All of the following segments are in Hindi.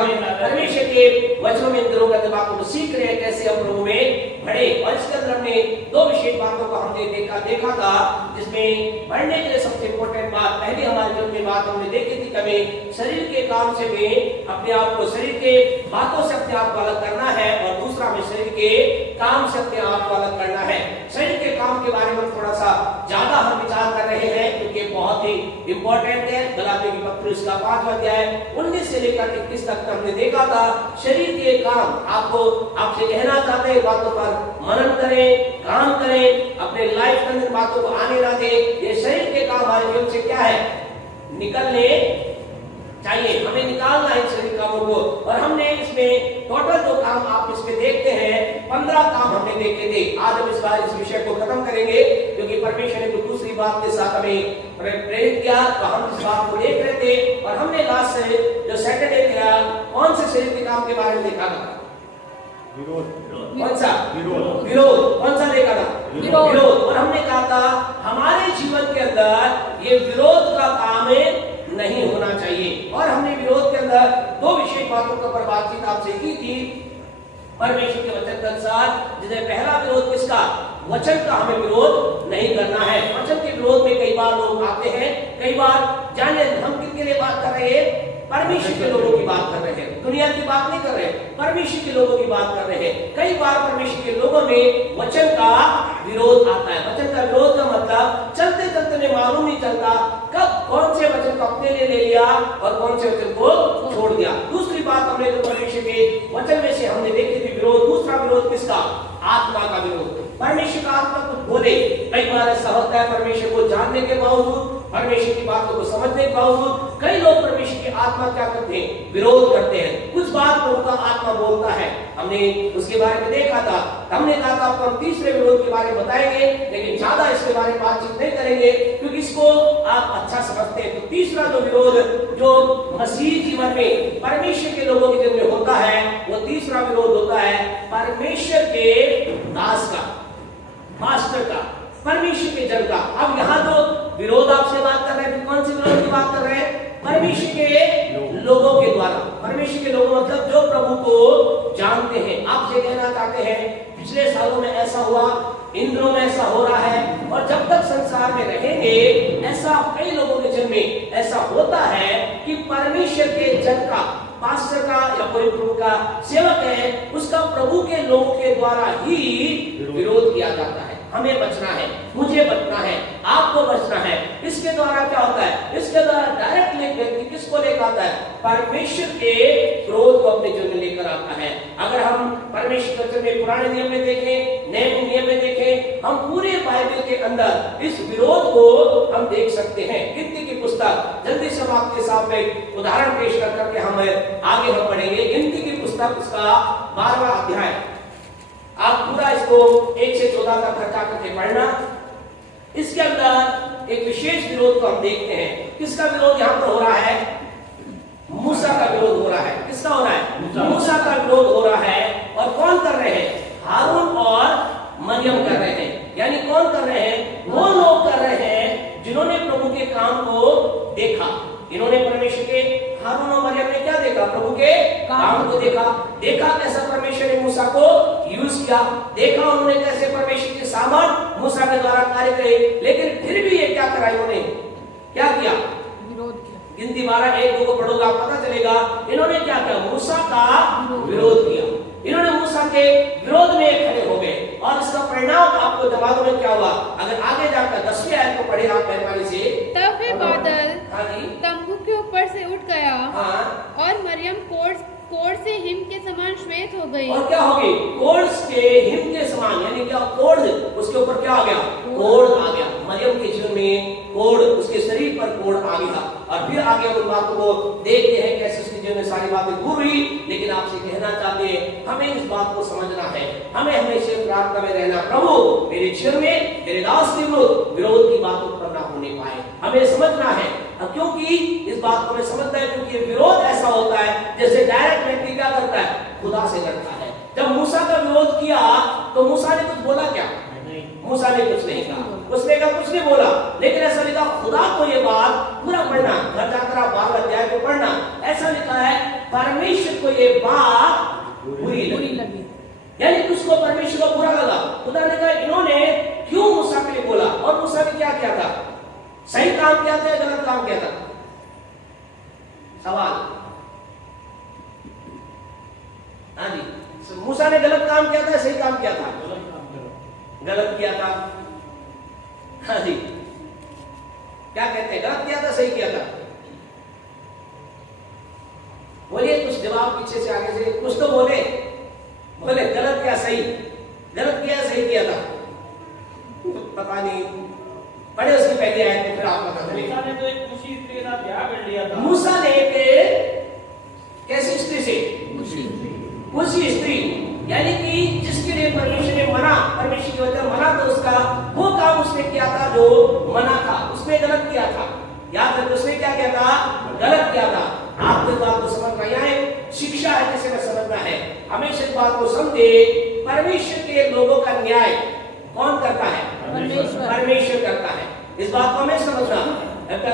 हम परमेश्वर के वचनों में इन दिनों के बातों को सीख रहे हैं, कैसे हम प्रभु में बढ़े। और इसके अंदर हमने दो विशेष बातों को हमने देखा था, जिसमें बढ़ने के लिए सबसे इंपॉर्टेंट बात, पहली हमारे जीवन में बात हमने देखी थी कि हमें शरीर के काम से भी अपने आप को, शरीर के बातों से अपने आप को अलग करना है, और दूसरा हमें शरीर के काम से अपने आप को अलग करना है। शरीर के काम के बारे में थोड़ा सा ज्यादा हम विचार कर रहे हैं, क्योंकि बहुत ही इंपॉर्टेंट है। गलातियों की पत्री उसका 5वां अध्याय 19 से लेकर 21 तक हमने देखा था। शरीर के काम, आपसे कहना चाहते हैं, बातों पर मनन करें, काम करें, अपने लाइफ के अंदर बातों को आने ना दें। ये शरीर के काम हमारे जीवन से क्या है, निकलने चाहिए, हमें निकालना है शरीर कामों को। और हमने इसमें टोटल जो काम आप इसमें देखते हैं 15 काम हमने देखे थे। आज हम इस बार इस विषय को खत्म करेंगे, क्योंकि परमेश्वर ने दूसरी बात के साथ हमें प्रेरित किया, तो हम इस बात को देख रहे थे। और हमने लास्ट से जो सैटरडे किया, कौन से शरीर के काम के बारे में देखा था? विरोध। कौन सा? विरोध। कौन सा देखा था? विरोध। और हमने कहा था हमारे जीवन के अंदर ये विरोध का काम नहीं होना चाहिए। और हमने विरोध के अंदर दो विशेष बातों के ऊपर बातचीत आपसे की थी। परमेश्वर के वचन के अनुसार, जिसमें पहला विरोध किसका? वचन का हमें विरोध नहीं करना है। वचन के विरोध में कई बार लोग आते हैं, कई बार जाने हम किसके लिए बात कर रहे हैं? परमेश्वर के लोगों की बात कर रहे हैं, दुनिया की बात नहीं कर रहे, परमेश्वर के लोगों की बात कर रहे हैं। कई बार परमेश्वर के लोगों में वचन का विरोध आता है। वचन का विरोध का मतलब चलते चलते में मालूम नहीं चलता कब कौन से वचन को अपने लिए ले लिया और कौन से वचन को छोड़ दिया। दूसरी बात हमने जो परमेश्वर के वचन में से हमने देखी थी विरोध, दूसरा विरोध किसका? आत्मा का विरोध। परमेश्वर का आत्मा कुछ बोले, कई बार ऐसा होता है परमेश्वर को जानने के बावजूद, परमेश्वर की बातों को समझने के बावजूद कई लोग परमेश्वर की आत्मा क्या करते हैं? विरोध करते हैं। कुछ बात प्रभु का आत्मा बोलता है, हमने उसके बारे में देखा था। हमने कहा था आपको हम तीसरे विरोध के बारे में बताएंगे, लेकिन ज्यादा इसके बारे में बातचीत नहीं करेंगे, क्योंकि इसको आप अच्छा समझते हैं। तो तीसरा जो विरोध जो मसीह जीवन में परमेश्वर के लोगों के जीवन में होता है, वो तीसरा विरोध होता है परमेश्वर के दास का, मास्टर का, परमेश्वर के जन का। अब यहाँ जो विरोध आपसे बात कर रहे हैं, कौन से विरोध की बात कर रहे हैं? परमेश्वर के लोगों के द्वारा। परमेश्वर के लोगों मतलब जो प्रभु को जानते हैं। आपसे कहना चाहते हैं पिछले सालों में ऐसा हुआ, इन दिनों में ऐसा हो रहा है, और जब तक संसार में रहेंगे ऐसा कई लोगों के जीवन में ऐसा होता है कि परमेश्वर के जन का, पास्टर का या कोई प्रभु का सेवक है, उसका प्रभु के लोगों के द्वारा ही विरोध किया जाता है। हमें बचना है, मुझे बचना है, आपको बचना है। इसके द्वारा क्या होता है? इसके द्वारा डायरेक्टली व्यक्ति किसको लेकर आता है? परमेश्वर के क्रोध को अपने जीवन में लेकर आता है। अगर हम परमेश्वर के में पुराने नियम में देखें, नए नियम में देखें, हम पूरे बाइबल के अंदर इस विरोध को हम देख सकते हैं। गिनती की पुस्तक, जल्दी से हम आपके सामने उदाहरण पेश कर करके हम आगे हम पढ़ेंगे। गिनती की पुस्तक उसका 12वां अध्याय, आप पूरा इसको 1 से 14 तक खर्चा करके पढ़ना। इसके अंदर एक विशेष विरोध को हम देखते हैं। किसका विरोध यहाँ पर हो रहा है? मूसा का विरोध हो रहा है। किसका हो रहा है? मूसा का विरोध हो रहा है। और कौन कर रहे हैं? हारून और मरियम कर रहे हैं। यानी कौन कर रहे हैं? वो लोग कर रहे हैं जिन्होंने प्रभु के काम को देखा। इन्होंने परमेश्वर के, हारून और मरियम ने क्या देखा? प्रभु के काम को देखा। देखा कैसा परमेश्वर ने मूसा को यूज किया, देखा उन्होंने कैसे परमेश्वर के सामर्थ मूसा के द्वारा कार्य करे, लेकिन फिर भी ये क्या करा? इन्होंने क्या किया? विरोध किया। गिनती 12 1-2 को पढ़ोगे आप पता चलेगा। इन्होंने क्या किया? मूसा का विरोध किया। इन्होंने मूसा के विरोध में खड़े हो गए, और इसका परिणाम आपको दिमाग में क्या हुआ? अगर आगे जाकर 10वीं आयत को पढ़े आप मेहरबानी से। तब वे बादल तंबू के ऊपर से उठ गया, और मरियम कोढ़ से हिम के समान श्वेत हो गई। और क्या हो गई? कोढ़ के हिम के समान, यानी क्या? कोढ़, उसके ऊपर क्या आ गया? कोढ़ आ गया। मरियम के जीवन में कोढ़, उसके शरीर पर कोढ़ आ गया। और फिर आगे उन बातों को देखते हैं कैसे उसके जीवन में सारी बातें दूर हुई। लेकिन आपसे कहना चाहते हैं हमें इस बात को समझना है, हमें हमेशा प्रार्थना में रहना, प्रभु मेरे जीवन में मेरे दास के विरोध की बातों पर ना होने पाए, हमें समझना है। क्योंकि इस बात को हमें समझना है, क्योंकि विरोध ऐसा होता है जैसे डायरेक्ट व्यक्ति क्या करता है? खुदा से लड़ता है। जब मूसा का विरोध किया तो मूसा ने कुछ बोला क्या? मूसा ने कुछ नहीं कहा, उसने कहा कुछ नहीं बोला। लेकिन ऐसा लिखा, खुदा को ये बात पूरा पढ़ना, घर जाकर आप 12 अध्याय को पढ़ना। ऐसा लिखा है परमेश्वर के बाद बुरी लगी। यानी उसको परमेश्वर को बुरा लगा। खुदा ने कहा इन्होंने क्यों मूसा के लिए बोला, और मूसा ने क्या किया था? सही काम किया था या गलत काम किया था? सवाल। हाँ जी, मूसा ने गलत काम किया था, सही काम किया था? गलत किया था। हाँ जी, क्या कहते हैं, गलत किया था सही किया था? बोलिए कुछ जवाब पीछे से आगे से कुछ तो बोले गलत क्या सही, गलत किया सही किया था? पता नहीं, पढ़े उसकी पहले आयत में फिर आप बता देंगे। मूसा ने तो एक कुशी स्त्री के साथ ब्याह कर लिया था। मूसा ने एक कैसी स्त्री से? कुशी स्त्री, यानी कि जिसके लिए परमेश्वर ने मना, परमेश्वर की वजह मना, तो उसका वो काम उसने किया था जो मना था, उसने गलत किया था। याद रखो उसने क्या किया था? गलत किया था। आपको इस बात को समझना, यहाँ एक शिक्षा है जिसे में समझना है। हमेशा इस बात को समझे, परमेश्वर के लोगों का न्याय कौन करता है? परमेश्वर करता है। इस बात को हमें समझना।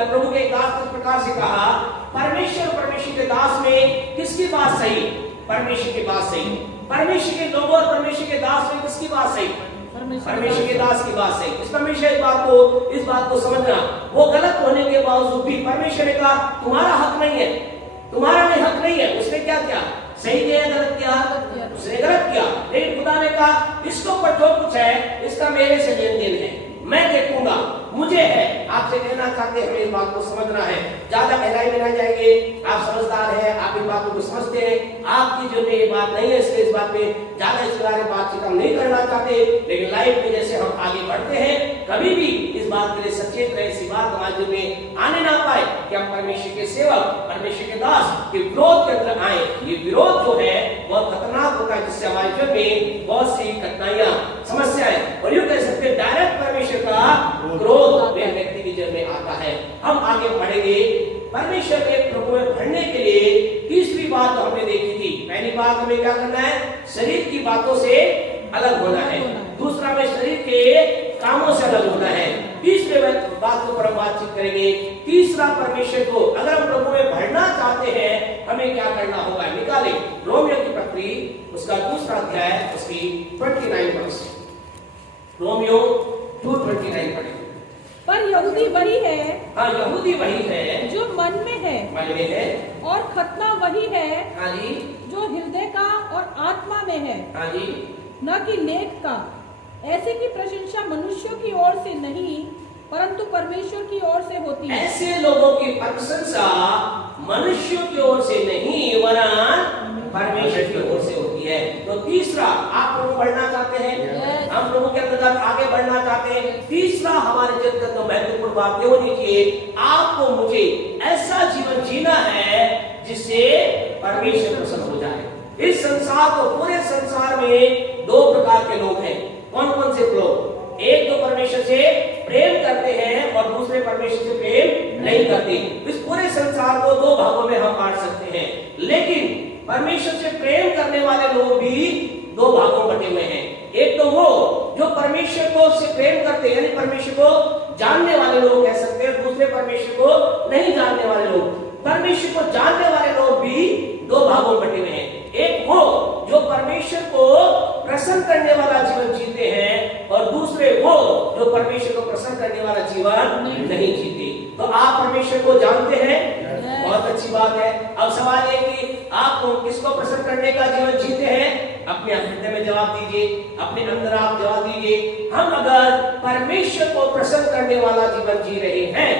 प्रभु के दास इस प्रकार से कहा, परमेश्वर के दास में किसकी बात सही? परमेश्वर की बात सही। परमेश्वर के लोगों और परमेश्वर के दास में किसकी बात सही? परमेश्वर के दास की बात सही। इसका हमेशा इस बात को समझना। वो गलत होने के बावजूद भी परमेश्वर ने कहा तुम्हारा हक नहीं है, तुम्हारा नहीं हक नहीं है। उसने क्या किया? सही किया, गलत किया? उसने गलत किया। लेकिन खुदा ने कहा इसके ऊपर जो कुछ है इसका मेरे से लेन देन है, मैं देखूंगा, मुझे है। आपसे कहना चाहते हैं, हमें इस बात को समझना है। ज्यादा गहराई में न जाएंगे, आप समझदार हैं, आप इन बातों को समझते हैं। आपकी जो ये बात नहीं है, इसलिए इस बात में ज्यादा इस बारे में बातचीत हम नहीं करना चाहते। लेकिन लाइफ में जैसे हम आगे बढ़ते हैं, कभी भी इस बात के लिए सचेत रहे, ऐसी बात हमारे में आने ना पाए कि हम परमेश्वर के सेवक, परमेश्वर के दास के विरोध के अंदर आए। ये विरोध जो है बहुत खतरनाक होता है, जिससे हमारे जीवन में बहुत सी कठिनाइयां, समस्याएं, और यूं कह सकते हैं डायरेक्ट परमेश्वर का क्रोध व्यक्ति के जीवन में आता है। हम आगे बढ़ेंगे। परमेश्वर के प्रभु में बढ़ने के लिए तीसरी बात हमने देखी थी। पहली बात हमें क्या करना है? शरीर की बातों से अलग होना है। दूसरा में शरीर के कामों से अलग होना है। तीसरे बात को पर हम बातचीत करेंगे। तीसरा, परमेश्वर को अगर हम प्रभु में बढ़ना चाहते हैं, हमें क्या करना होगा? निकाले रोमियो की पत्री, उसका दूसरा अध्याय, उसकी 29 वर्ष। रोमियो 2:29 पढ़े। पर यहूदी वही है, हाँ यहूदी वही है जो मन में है, और खतना वही है, हाँ जी, जो हृदय का और आत्मा में है, हाँ जी, न कि लेख का। ऐसे की प्रशंसा मनुष्यों की ओर से नहीं, परंतु परमेश्वर की ओर से होती है। ऐसे लोगों की प्रशंसा मनुष्यों की ओर से नहीं, वरन परमेश्वर की ओर से होती है। तो तीसरा, आप प्रभु बढ़ना चाहते हैं, हम प्रभु के अंदर आगे बढ़ना चाहते हैं। तीसरा हमारे जीवन का महत्वपूर्ण बात ये होनी चाहिए, आपको मुझे ऐसा जीवन जीना है जिससे परमेश्वर प्रसन्न हो जाए। इस संसार को, पूरे संसार में दो प्रकार के लोग हैं। कौन कौन से लोग? एक तो परमेश्वर से प्रेम करते हैं और दूसरे परमेश्वर से प्रेम नहीं करते। इस पूरे संसार को दो भागों में हम बांट सकते हैं, लेकिन परमेश्वर से प्रेम करने वाले लोग भी दो भागों में बटे हुए हैं। एक तो वो जो परमेश्वर को से प्रेम करते हैं, यानी परमेश्वर को जानने वाले लोग कह सकते हैं, दूसरे परमेश्वर को नहीं जानने वाले लोग। परमेश्वर को जानने वाले लोग भी दो भागों में बटे हुए हैं। एक वो जो परमेश्वर को प्रसन्न करने वाला जीवन जीते हैं, और दूसरे वो जो परमेश्वर को प्रसन्न करने वाला जीवन नहीं जीते। तो आप परमेश्वर को जानते हैं, बहुत अच्छी बात है। अब सवाल है कि आप किसको प्रसन्न करने का जीवन जीते हैं? अपने हृदय में जवाब दीजिए, अपने अंदर आप जवाब दीजिए। हम अगर परमेश्वर को प्रसन्न करने वाला जीवन जी रहे हैं,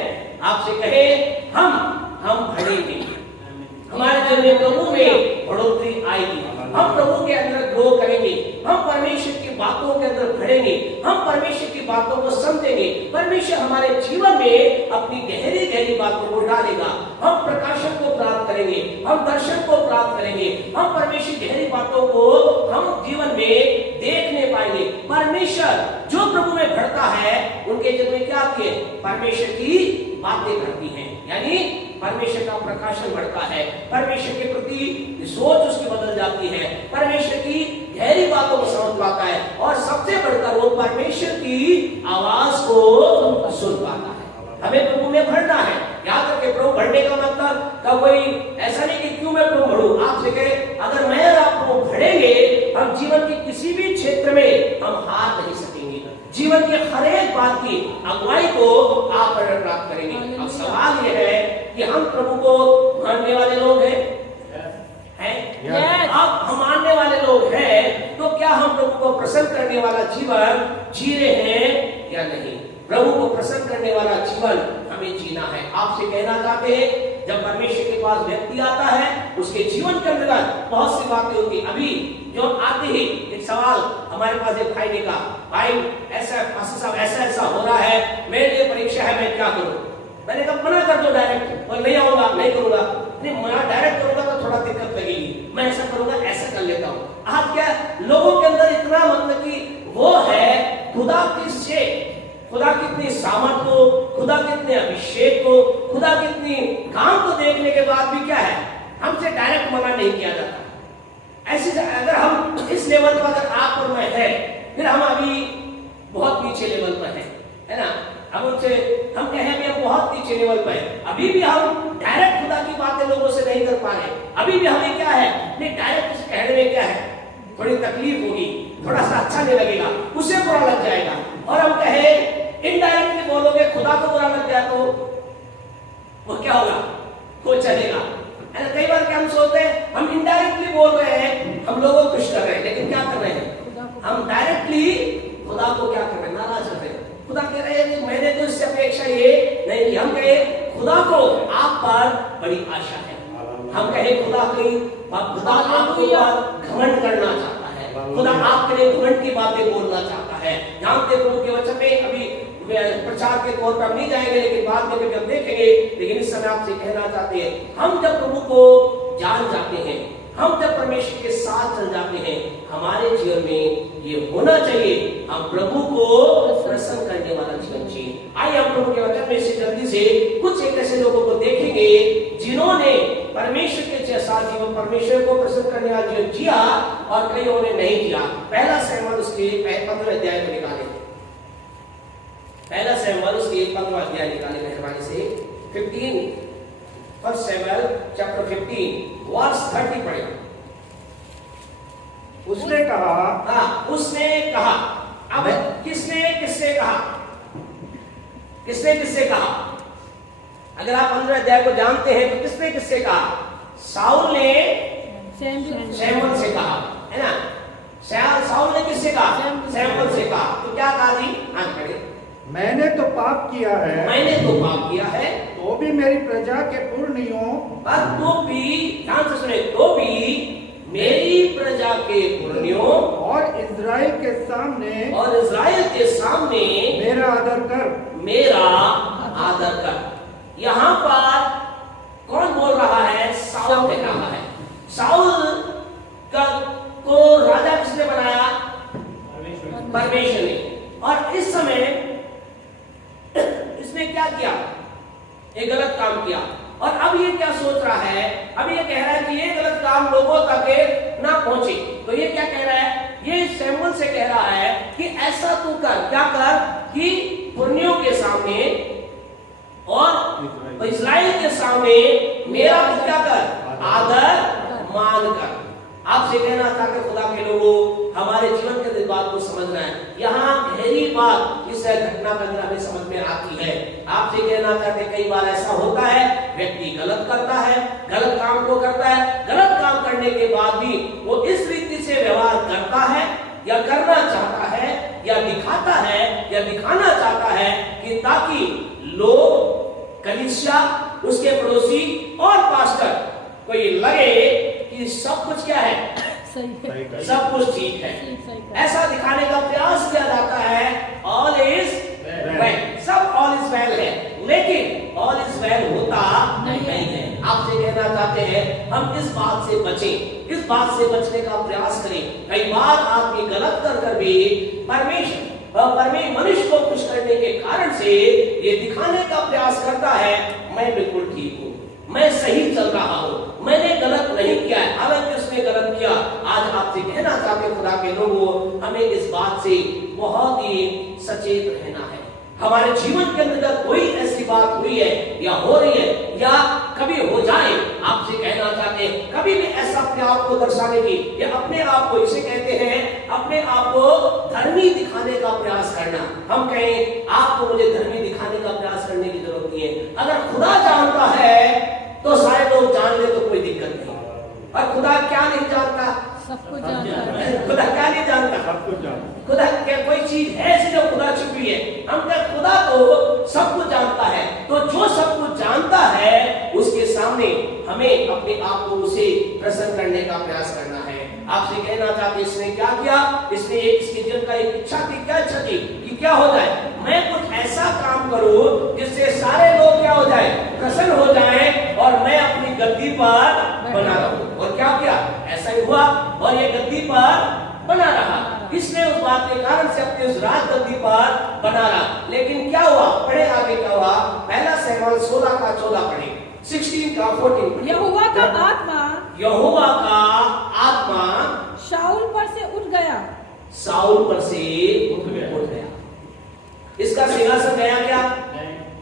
आपसे कहे हम बढ़ेंगे, हमारे जीवन में प्रभु में बढ़ोतरी आएगी, हम प्रभु के अंदर ग्रो करेंगे, हम परमेश्वर की बातों के अंदर बढ़ेंगे, हम परमेश्वर की बातों को समझेंगे। परमेश्वर हमारे जीवन में अपनी गहरी गहरी बातों को डालेगा, हम प्रकाशन को प्राप्त करेंगे, हम दर्शन को प्राप्त करेंगे, हम परमेश्वर की गहरी बातों को हम जीवन में देखने पाएंगे। परमेश्वर जो प्रभु में बढ़ता है, उनके जीवन में क्या आती है? परमेश्वर की बातें बढ़ती हैं, यानी परमेश्वर का प्रकाशन बढ़ता है, परमेश्वर के प्रति सोच उसकी बदल जाती है, परमेश्वर की गहरी बातों को समझ पाता है, और सबसे बढ़कर वो परमेश्वर की आवाज को सुन पाता है। हमें प्रभु में बढ़ना है। याद रखें, प्रभु बढ़ने का मतलब का कोई ऐसा नहीं कि क्यों मैं प्रभु बढ़ूं। आपसे कहे बात की अगुवाई को आप प्राप्त करेंगे। अब सवाल यह है कि हम प्रभु को मानने वाले लोग हैं? अब हम मानने वाले लोग हैं तो क्या हम प्रभु को प्रसन्न करने वाला जीवन जी रहे हैं या नहीं? प्रभु को प्रसन्न करने वाला जीवन हमें जीना है। आपसे कहना चाहते हैं, जब परमेश्वर के पास व्यक्ति आता है उसके जीवन के अंदर बहुत सी बातें होती। अभी जो आते ही एक सवाल हमारे पास एक भाई ने कहा, भाई ऐसा हो रहा है, मेरे लिए परीक्षा है, मैं क्या करूं? मैंने कहा मना कर दो डायरेक्ट, और नहीं आऊंगा, नहीं करूंगा। नहीं, मना डायरेक्ट करूंगा तो थोड़ा दिक्कत लगेगी, मैं ऐसा करूंगा, ऐसा कर लेता हूं। आज क्या लोगों के अंदर इतना मतलब कि वो है खुदा किससे, खुदा कितनी सामर्थ को, खुदा कितने अभिषेक को, खुदा कितनी काम को देखने के बाद भी क्या है, हमसे डायरेक्ट मना नहीं किया जाता। ऐसे अगर हम इस लेवल पर अगर आप और मैं है, फिर हम अभी बहुत नीचे लेवल पर है ना। हम उनसे हम कहें भी हम बहुत नीचे लेवल पर है, अभी भी हम डायरेक्ट खुदा की बातें लोगों से नहीं कर पा रहे। अभी भी हमें क्या है, नहीं डायरेक्ट कहने में क्या है, थोड़ी तकलीफ होगी, थोड़ा सा अच्छा नहीं लगेगा, उसे बुरा लग जाएगा। और हम कहें इनडायरेक्टली बोलोगे, खुदा को बुरा लग जाए तो वो क्या होगा, वो चलेगा। कई बार क्या हम सोचते हैं, हम इनडायरेक्टली बोल रहे हैं, हम लोगों को खुश कर रहे हैं, लेकिन क्या कर रहे हैं, हम डायरेक्टली खुदा को क्या कर रहे हैं, नाराज कर रहे हैं। खुदा कह रहे हैं कि मैंने तो इससे अपेक्षा ये नहीं की। हम कहे खुदा को आप पर बड़ी आशा है। हम कहे खुदा आपके ऊपर घमंड करना चाहता है, खुदा आपके लिए घमंड की बातें बोलना चाहता है। जानते प्रभु के वचन में अभी प्रचार के तौर पर हम नहीं जाएंगे, लेकिन बाद में कभी हम देखेंगे। लेकिन इस समय आपसे कहना चाहते हैं, हम जब प्रभु को जान जाते हैं, हम जब परमेश्वर के साथ चल जाते हैं, हमारे जीवन में ये होना चाहिए, हम प्रभु को प्रसन्न करने वाला जीवन जिए। आइए हम प्रभु के वचन में से जल्दी से कुछ एक ऐसे लोगों को देखेंगे जिन्होंने परमेश्वर के जैसा जीवन, परमेश्वर को प्रसन्न करने वाला जीवन जिया, और कईयों ने नहीं किया। पहला शमूएल उसके 15 अध्याय को निकाले, पहला शमूएल उसके 15 अध्याय निकाले मेहरबानी से। 1 शमूएल चैप्टर 15 वर्स 30 पढ़े। उसने कहा, उसने कहा। अब किसने किससे कहा, किसने किससे कहा? अगर आप 15 अध्याय को जानते हैं तो किसने किससे कहा? साउल ने शमूएल से कहा, है ना। साउल ने किससे कहा? शमूएल से कहा। तो क्या कहा जी? आज पढ़े। मैंने तो पाप किया है, मैंने तो पाप किया है, तो भी मेरी प्रजा के पुरनियों, तो भी ध्यान से सुने, तो भी मेरी प्रजा के पुरनियों और इज़राइल के सामने मेरा आदर कर, मेरा आदर कर। यहाँ पर कौन बोल रहा है? साउल कह रहा है। साउल को राजा किसने बनाया? परमेश्वर ने। और इस समय इसने क्या किया? एक गलत काम किया। और अब ये क्या सोच रहा है? अब ये कह रहा है कि ये गलत काम लोगों तक ना पहुंचे। तो ये क्या कह रहा है? ये शमूएल से कह रहा है कि ऐसा तू कर, क्या कर, कि पुरनियों के सामने और इस्राएल के सामने मेरा तो क्या कर, आदर मान कर। आपसे कहना चाहते खुदा के लोगों, हमारे जीवन के बात को समझना है। यहाँ गहरी बात इस घटना के अंदर हमें समझ में आती है। आपसे कहना चाहते, कई बार ऐसा होता है, व्यक्ति गलत करता है, गलत काम को करता है, गलत काम करने के बाद भी वो इस रीति से व्यवहार करता है या करना चाहता है या दिखाता है या दिखाना चाहता है कि ताकि लोग, कलीसिया, उसके पड़ोसी और पास्टर को ये लगे कि सब कुछ क्या है, सब कुछ ठीक है। ऐसा दिखाने का प्रयास किया जाता है, ऑल इज वेल, सब ऑल इज वेल है, लेकिन ऑल इज वेल होता नहीं है। आपसे कहना चाहते हैं, हम इस बात से बचें, इस बात से बचने का प्रयास करें। कई बार आदमी गलत कर भी मनुष्य को खुश करने के कारण से ये दिखाने का प्रयास करता है, मैं बिल्कुल ठीक हूँ, मैं सही चल रहा हूँ, मैंने गलत नहीं किया है, हालांकि उसने गलत किया। आज आपसे कहना चाहते खुदा के लोगों, हमें इस बात से बहुत ही सचेत रहना है। हमारे जीवन के अंदर कोई ऐसी बात हुई है या हो रही है या कभी हो जाए, आपसे कहना चाहते हैं कभी भी ऐसा अपने आप को दर्शाने की या अपने आप को, इसे कहते हैं अपने आप को धर्मी दिखाने का प्रयास करना। हम कहें आपको मुझे धर्मी दिखाने का प्रयास करने की जरूरत नहीं है। अगर खुदा जानता है तो शायद लोग जान ले तो कोई दिक्कत नहीं, और खुदा क्या नहीं जानता? सब कुछ जानता है। खुदा क्या नहीं जानता? सब कुछ जानता। खुदा क्या कोई चीज है ऐसी जो खुदा छुपी है? हम क्या खुदा तो सब कुछ जानता है, तो जो सब कुछ जानता है उसके सामने हमें अपने आप को उसे प्रसन्न करने का प्रयास करना है। आपसे कहना चाहते इसने क्या किया? इसने इसके जीवन का एक इच्छा थी। क्या इच्छा थी? कि क्या हो जाए, मैं कुछ ऐसा काम करूं जिससे सारे लोग क्या हो जाए, प्रसन्न हो जाएं और मैं अपनी गद्दी पर बना रहूं। और क्या किया? ऐसा ही हुआ और ये गद्दी पर बना रहा। किसने उस बात के कारण से अपनी उस राज गद्दी पर बना रहा। लेकिन क्या हुआ? पढ़े आगे क्या हुआ? पहला शमूएल 16 का 14 पढ़े, 16 का 14। यहोवा का आत्मा शाऊल पर से उठ गया। साउल पर से उठ गया। इसका सिंहासन गया क्या?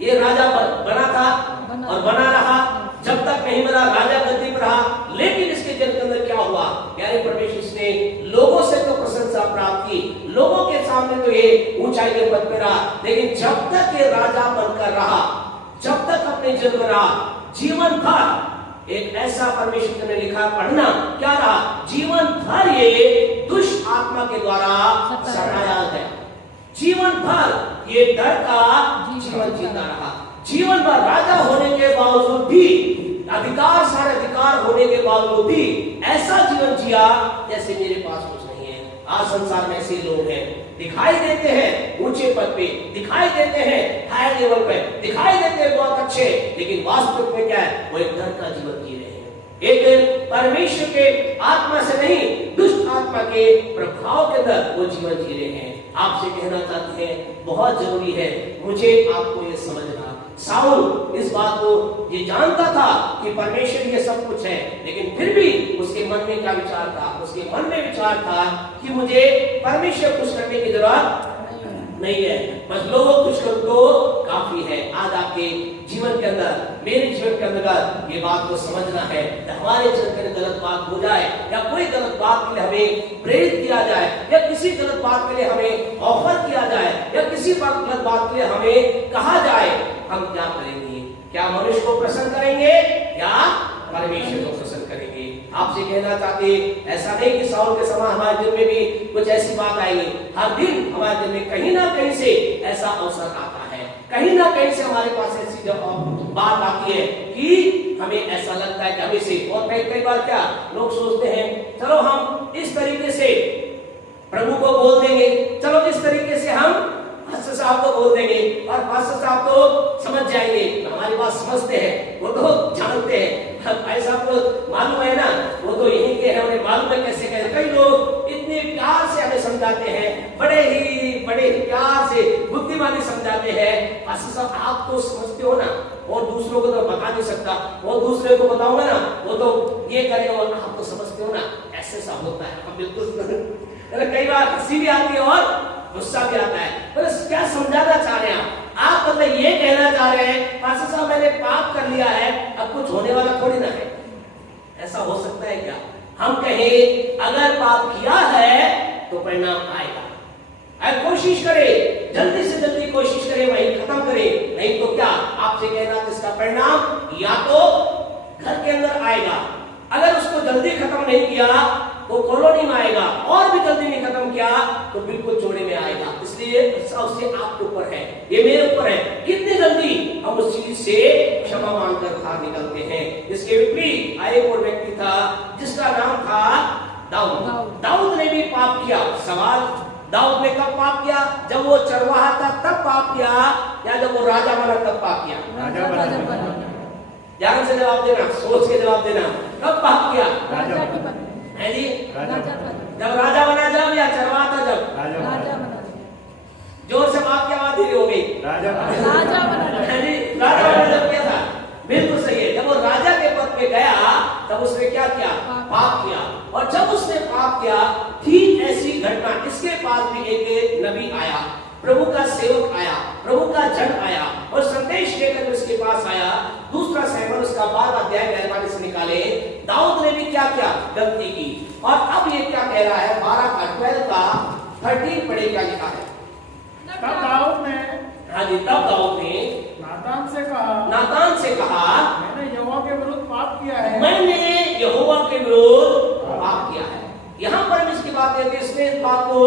ये राजा बना था और बना रहा जब तक नहीं बना, राजा गद्दी पर रहा। लेकिन इसके जन्म के अंदर क्या हुआ? यानी परमेश्वर ने लोगों से तो प्रशंसा प्राप्त की, लोगों के सामने तो ये ऊंचाई के पद पर रहा, लेकिन जब तक ये राजा बनकर रहा, जब तक अपने जन्म रहा, जीवन भर एक ऐसा परमेश्वर ने लिखा पढ़ना क्या रहा? जीवन भर ये दुष्ट आत्मा के द्वारा सताया गया। जीवन भर ये डर का जीवन जीता रहा। जीवन भर राजा होने के बावजूद भी, अधिकार सारे अधिकार होने के बावजूद भी ऐसा जीवन जिया जैसे मेरे पास कुछ नहीं है। आज संसार में ऐसे लोग हैं, दिखाई देते हैं ऊंचे पद पे, दिखाई देते हैं हाई लेवल पे, दिखाई देते हैं बहुत अच्छे, लेकिन वास्तविक में क्या है? वो एक डर का जीवन जी रहे हैं। एक परमेश्वर के आत्मा से नहीं, दुष्ट आत्मा के प्रभाव के अंदर वो जीवन जी रहे हैं। आपसे कहना चाहते हैं बहुत जरूरी है मुझे आपको ये समझना। साउल इस बात को ये जानता था कि परमेश्वर ये सब कुछ है, लेकिन फिर भी उसके मन में क्या विचार था? उसके मन में विचार था कि मुझे परमेश्वर खुश करने की जरूरत नहीं है, बस लोगों को खुश कर दो काफी है। आज आपके जीवन के अंदर, मेरे जीवन के अंदर ये बात को समझना है। हमारे जीवन में गलत बात हो जाए या कोई गलत बात के लिए हमें प्रेरित किया जाए या किसी गलत बात के लिए हमें ऑफर किया जाए या किसी गलत बात के लिए हमें कहा जाए, हम क्या करेंगे? क्या मनुष्य को प्रसन्न करेंगे या परमेश्वर को प्रसन्न करेंगे? आपसे कहना चाहते ऐसा नहीं कि साउल के समान हमारे दिल में भी कुछ ऐसी बात आएगी। हर दिन हमारे दिल में कहीं ना कहीं से ऐसा अवसर आता है, कहीं ना कहीं से हमारे पास ऐसी बात आती है कि हमें ऐसा लगता है कि हमें से, और कई बार क्या लोग सोचते हैं चलो हम इस तरीके से प्रभु को बोल देंगे, चलो इस तरीके से हम पास्टर साहब को बोल देंगे और पास्टर साहब तो समझ जाएंगे। हमारी बात समझते हैं, वो तो जानते हैं। भाई साहब को मालूम है ना, वो तो यहीं के हैं, उन्हें मालूम है कैसे कहें। कई लोग इतने प्यार से हमें समझाते हैं, बड़े ही प्यार से बुद्धिमानी समझाते हैं। पास्टर साहब आप तो समझते हो ना, और दूसरों को तो बता नहीं सकता, वो दूसरे को बताऊंगा ना वो तो ये करेगा, और आप तो समझते हो ना, ऐसे सा होता है। हम बिल्कुल कई बार हंसी भी आती है और गुस्सा भी आता है। बस क्या समझाना चाह रहे हैं आप? मतलब ये कहना चाह रहे हैं पास्टर साहब मैंने पाप कर लिया है, अब कुछ होने वाला थोड़ी ना है। ऐसा हो सकता है क्या? हम कहें अगर पाप किया है तो परिणाम आएगा। कोशिश करें, जल्दी से जल्दी कोशिश करें वही खत्म करें, नहीं तो क्या आपसे कहना इसका परिणाम या तो घर के अंदर आएगा। अगर उसको जल्दी खत्म नहीं किया तो कॉलोनी में आएगा, और भी जल्दी नहीं खत्म किया तो बिल्कुल चोरी में आएगा। इसलिए उससे आपके ऊपर है, ये मेरे ऊपर है, कितनी जल्दी हम उस चीज से क्षमा मांगकर बाहर निकलते हैं। इसके विपरीत एक और व्यक्ति था जिसका नाम था दाऊद। दाऊद ने भी पाप किया। सवाल, दाऊद ने कब पाप किया? जब वो चरवाहा था तब पाप किया, या जब वो राजा बना तब पाप किया? राजा बना। ध्यान से जवाब देना, सोच के जवाब देना। कब पाप किया? है जी? जब राजा बना, जब या चरवाहा था जब? राजा बना। जोर से बात क्या बात हो गई? राजा बना। है जी? राजा बना जब किया था, बिल्कुल सही है। जब वो राजा के पद पे गया तब उसने क्या किया? पाप किया। और जब उसने पाप किया, ठीक ऐसी घटना इसके पास भी एक नबी आया, प्रभु का सेवक आया, प्रभु का जन आया और संदेश लेकर उसके पास आया। दूसरा सैमुएल उसका 12 अध्याय मेहरबानी से निकाले। दाऊद ने भी क्या क्या गलती की और अब ये क्या कह रहा है 12 का 12 का 13 पढ़े क्या लिखा है। तब दाऊद ने हाँ जी, तब दाऊद ने नातान से कहा मैंने यहोवा के विरुद्ध पाप किया है। मैंने यहोवा के विरुद्ध पाप किया है। यहाँ पर हम इसकी बात है कि इसने इस बात को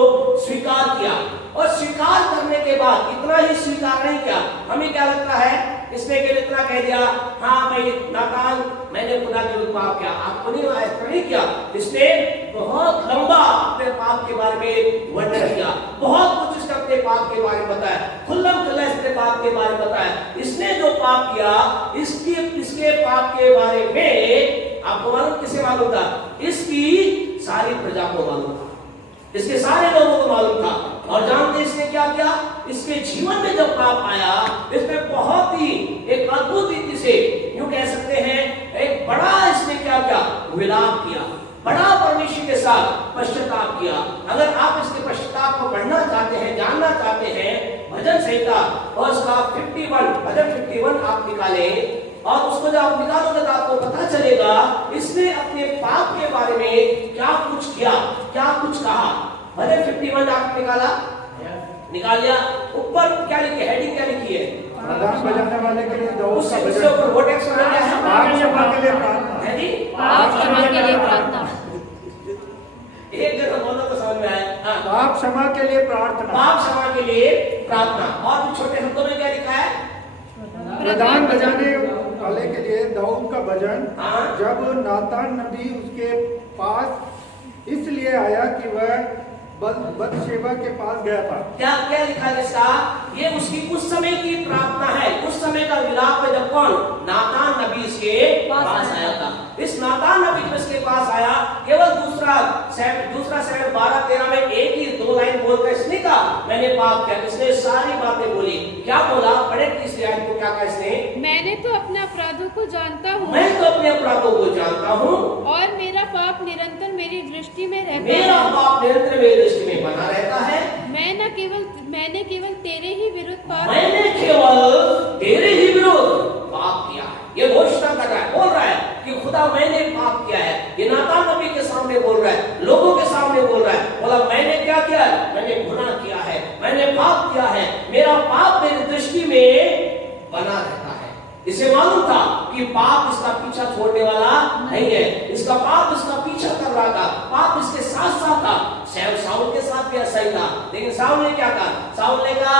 स्वीकार किया और स्वीकार करने के बाद इतना ही स्वीकार नहीं किया। हमें क्या लगता है इसने केवल इतना कह दिया हाँ मैं नातान मैंने खुदा के विरुद्ध पाप किया। आपको नहीं किया। इसने बहुत लंबा अपने पाप के बारे में वर्णन किया, बहुत कुछ इसने अपने पाप के बारे में बताया, खुल्लम खुल्ला इसने पाप के बारे में बताया। इसने जो पाप किया इसके पाप के बारे में आपको मालूम किसे मालूम था? इसकी सारी प्रजा को मालूम था, इसके सारे लोगों को मालूम था। और जानते इसने क्या किया? इसके जीवन में जब पाप आया इसने बहुत ही एक अद्भुत रीति से यूं कह सकते हैं एक बड़ा इसने क्या किया? विलाप किया, बड़ा परमेश्वर के साथ पश्चाताप किया। अगर आप इसके पश्चाताप को पढ़ना चाहते हैं, जानना चाहते हैं, भजन संहिता और उसका 51 भजन 51 आप निकालें और उसको जब आप निकालोगे तो आपको पता चलेगा इसने अपने पाप के बारे में क्या कुछ किया, क्या कुछ कहा। भजन 51 आपने निकाल लिया। ऊपर क्या लिखी है? हेडिंग क्या लिखी है? प्रधान बजाने वाले के लिए दाऊद का उससे भजन। ऊपर वो टेक्स्ट में क्या है? पाप क्षमा के लिए प्रार्थना है जी, पाप क्षमा के लिए प्रार्थना। एक जगह बोलो तो समझ में आए। हाँ, पाप क्षमा के लिए प्रार्थना। पाप क्षमा के लिए प्रार्थना। और भी छोटे शब्दों में क्या लिखा है? प्रधान बजाने वाले के लिए दाऊद का भजन। हाँ। जब नातान नबी उसके पास इसलिए आया कि वह बतशेबा के पास गया था। क्या क्या लिखा है इसका? ये उसकी उस समय की प्रार्थना है, उस समय का विलाप है जब कौन? नातान नबी इसके पास आया था। इस नातान नबी जब इसके पास आया, केवल दूसरा शहर 12-13 में एक ही 2 लाइन बोलकर इसने कहा मैंने पाप किया। इसने सारी बातें बोली। क्या बोला? बड़े तीसरी आयत को क्या कहा इसने? मैंने तो अपने अपराधों को जानता हूँ, मैं तो अपने अपराधों को जानता हूँ और मेरा पाप निरंतर मेरी दृष्टि में रहता मेरा है। पाप निरंतर मेरी दृष्टि में बना रहता है। मैंने केवल तेरे ही विरुद्ध पाप मैंने केवल तेरे ही विरुद्ध पाप किया है। ये घोषणा कर रहा है, बोल रहा है कि खुदा मैंने पाप किया है। ये नातान नबी के सामने बोल रहा है, लोगों के सामने बोल रहा है। बोला मैंने क्या किया है? मैंने गुनाह किया है, मैंने पाप किया है। मेरा पाप मेरी दृष्टि में बना रहता है। इसे मालूम था कि पाप इसका पीछा छोड़ने वाला नहीं है। इसका पाप इसका पीछा कर रहा था, पाप इसके साथ साथ था। शाऊल के साथ भी ऐसा ही था। लेकिन शाऊल ने क्या कहा? शाऊल ने कहा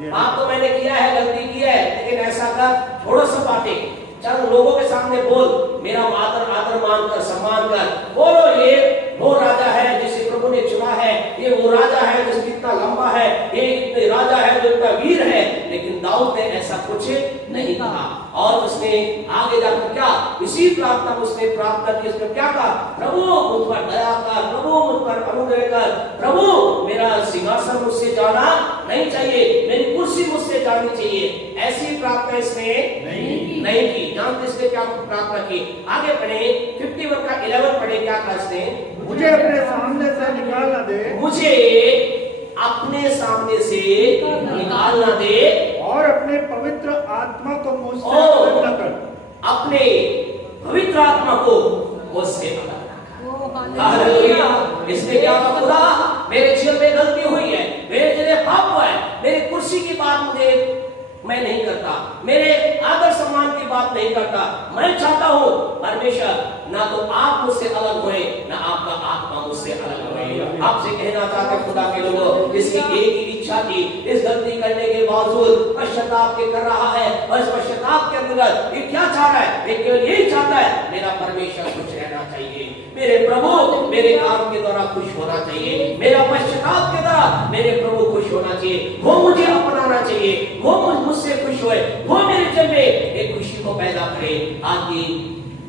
पाप तो मैंने किया है, गलती की है, लेकिन ऐसा कर, छोड़ो सब बातें, चल लोगों के सामने बोल, मेरा आदर मानकर सम्मान कर, बोलो ये वो राजा है जिसे प्रभु ने चुना है, ये वो राजा है जो इतना लंबा है, ये इतने राजा है जो इतना वीर है। लेकिन दाऊद ने ऐसा कुछ नहीं कहा। और उसने आगे जाकर क्या? इसी प्रार्थना में उसने प्रार्थना की। उसने क्या कहा? प्रभु मुझ पर दया कर, प्रभु मुझ पर अनुग्रह कर, प्रभु मेरा सिंहासन मुझसे जाना नहीं चाहिए, मेरी कुर्सी मुझसे जानी चाहिए। ऐसी प्रार्थना इसने नहीं की। जानते इसने क्या प्रार्थना की? आगे पढ़े 51 का 11 पढ़े। क्या कहा इसने? मुझे अपने सामने से निकालना दे, मुझे अपने सामने से निकालना दे और अपने पवित्र आत्मा को मुझसे और अलग न कर। अपने पवित्र आत्मा को मुझसे अलग कर। हालेलुया। इसने क्या कहा? खुदा मेरे जीवन में गलती हुई है, मेरे जीवन पाप हुआ है, मेरी कुर्सी की बात मुझे मैं नहीं करता, मेरे आदर सम्मान की बात नहीं करता। मैं चाहता हूं परमेश्वर ना तो आप मुझसे अलग हुए, ना आपका आत्मा मुझसे अलग हुए। आपसे कहना चाहते खुदा के लोगों, इसकी एक ही इच्छा थी, इस गलती करने के बावजूद पश्चाताप के कर रहा है। और इस पश्चाताप के अंतर्गत ये क्या चाह रहा है? ये केवल यही चाहता है मेरा परमेश्वर खुश रहना चाहिए, मेरे प्रभु मेरे काम के द्वारा खुश होना चाहिए, मेरा पश्चाताप के द्वारा मेरे प्रभु खुश होना चाहिए, वो मुझे अपनाना चाहिए, वो मुझसे खुश होए, वो मेरे जन में एक खुशी को पैदा करे। आज की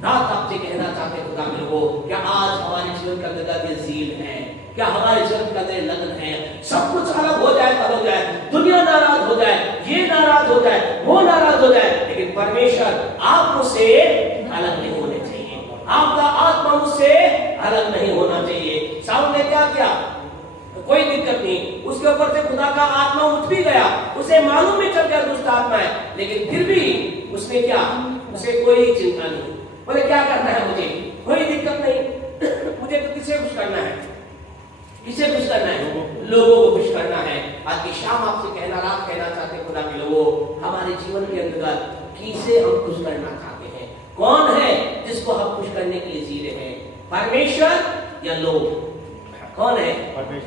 रात आपसे कहना चाहते खुदा के लोगों, क्या आज हमारे जीवन का अंदर झील है? क्या हमारे जीवन का अंदर लगन है? सब कुछ अलग हो जाए तो हो जाए, दुनिया नाराज हो जाए, ये नाराज हो जाए, वो नाराज हो जाए, लेकिन परमेश्वर आप मुझसे अलग नहीं होने चाहिए, आपका आत्मा मुझसे अलग नहीं होना चाहिए। शाऊल ने क्या किया? कोई दिक्कत नहीं। उसके ऊपर से खुदा का आत्मा उठ भी गया, उसे मालूम में चल गया दुष्ट आत्मा है, लेकिन फिर भी उसने क्या, उसे कोई चिंता नहीं। बोले क्या करना है मुझे, कोई दिक्कत नहीं, मुझे तो किसे खुश करना है, किसे खुश करना है, लोगों को खुश करना है। आज की शाम आपसे कहना, रात कहना चाहते हैं खुदा के लोगों, हमारे जीवन के अंतर्गत किसे हम खुश करना चाहते हैं? कौन है जिसको हम खुश करने के लिए जी रहे हैं, परमेश्वर या लोग? कौन है?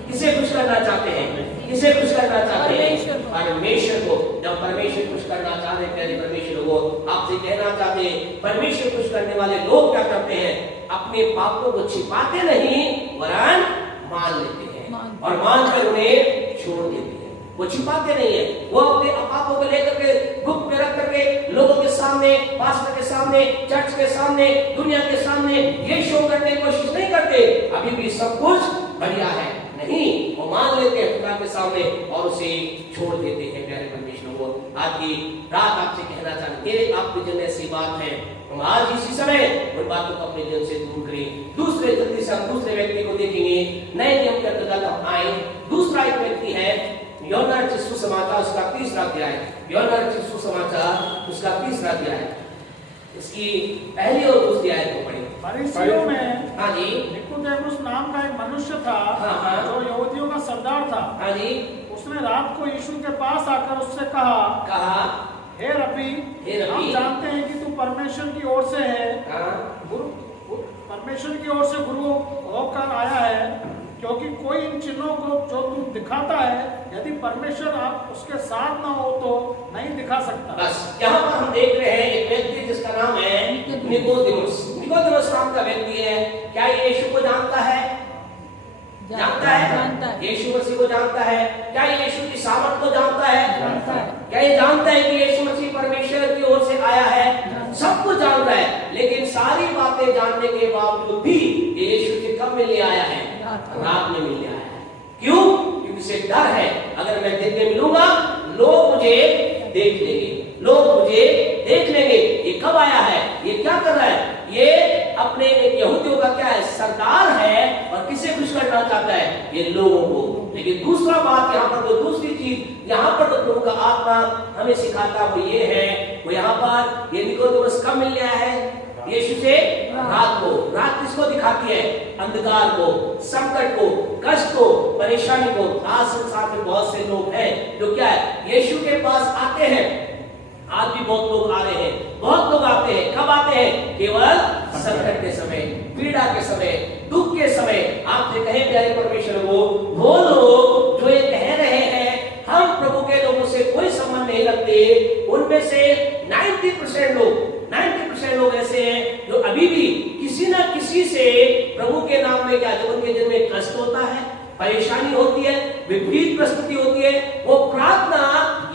किसे खुश करना चाहते हैं? किसे खुश करना चाहते हैं? परमेश्वर को। जब परमेश्वर खुश करना चाहते हैं, प्यारे परमेश्वर को आपसे कहना चाहते हैं, परमेश्वर खुश करने वाले लोग क्या करते हैं? अपने पापों को छिपाते नहीं वरन मान लेते हैं, और मान कर उन्हें छोड़ देते हैं। वो छिपाते नहीं है, वो अपने पापों को लेकर के गुप्त में रख करके लोगों के सामने, पास्टर के सामने, चर्च के सामने, दुनिया के सामने ये शो करने की कोशिश नहीं करते अभी भी सब कुछ बढ़िया है। नहीं, वो मान लेते हैं खुदा के सामने और उसे छोड़ देते हैं। प्यारे परमेश्वर को आज की रात आपसे कहना चाहते हैं, आपके जन ऐसी बात है, हम आज इसी समय उन बातों को अपने जन से दूर करें। दूसरे जल्दी से हम दूसरे व्यक्ति को देखेंगे, नए नियम के अंतर्गत हम आए। दूसरा एक व्यक्ति है यूहन्ना रचित सुसमाचार उसका 3रा अध्याय, यूहन्ना रचित सुसमाचार उसका 3रा अध्याय, इसकी पहली और दूसरी आयत को पढ़ें। फरीसियों में हाँ जी, निकोदेमुस नाम का एक मनुष्य था, हाँ। जो यहूदियों का सरदार था। हाँ जी, उसने रात को यीशु के पास आकर उससे कहा, हे रब्बी, हम जानते हैं कि तू परमेश्वर की ओर से है, परमेश्वर की ओर से गुरु होकर आया है, क्योंकि कोई इन चिन्हों को जो तू दिखाता है, यदि परमेश्वर आप उसके साथ ना हो तो नहीं दिखा सकता। बस यहाँ पर हम देख रहे हैं एक व्यक्ति जिसका नाम है निकोदेमुस। निकोदेमुस नाम का व्यक्ति है। क्या ये यीशु को जानता है? जानता है। यीशु मसीह को जानता है। क्या ये यीशु की सामर्थ को जानता है? क्या ये जानता है कि यीशु मसीह परमेश्वर की ओर से आया है? सब कुछ जानता है, लेकिन सारी बातें जानने के बावजूद भी ये यीशु से कब मिलने आया है? रात में मिलने आया है। क्यों? क्योंकि उसे डर है, अगर मैं दिन में मिलूंगा लोग मुझे देख लेंगे, लोग मुझे देख लेंगे। ये कब आया है? ये क्या कर रहा है? ये अपने एक यहूदियों का क्या है, सरदार है, और किसे खुश करना चाहता है? ये लोगों को। लेकिन दूसरा बात यहाँ पर, तो दूसरी चीज यहाँ पर तो प्रभु का आत्मा हमें सिखाता वो ये है, वो यहाँ पर ये निकोदेमुस कब मिलने आया है? यीशु से रात को। रात किसको दिखाती है? अंधकार को, संकट को, कष्ट को, परेशानी को। आज संसार में बहुत से लोग हैं जो क्या है, यीशु के पास आते हैं। आज भी बहुत लोग आ रहे हैं, बहुत लोग आते हैं। कब आते हैं? केवल संकट के समय, पीड़ा के समय, दुख के समय। आपसे कहे प्यारे परमेश्वर वो लोग जो ये कह रहे हैं हम प्रभु के लोगों से कोई संबंध नहीं रखते, उनमें से 90% लोग ऐसे हैं जो अभी भी किसी ना किसी से प्रभु के नाम में क्या, जो उनके दिल में कष्ट होता है, परेशानी होती है, विपरीत परिस्थिति होती है, वो प्रार्थना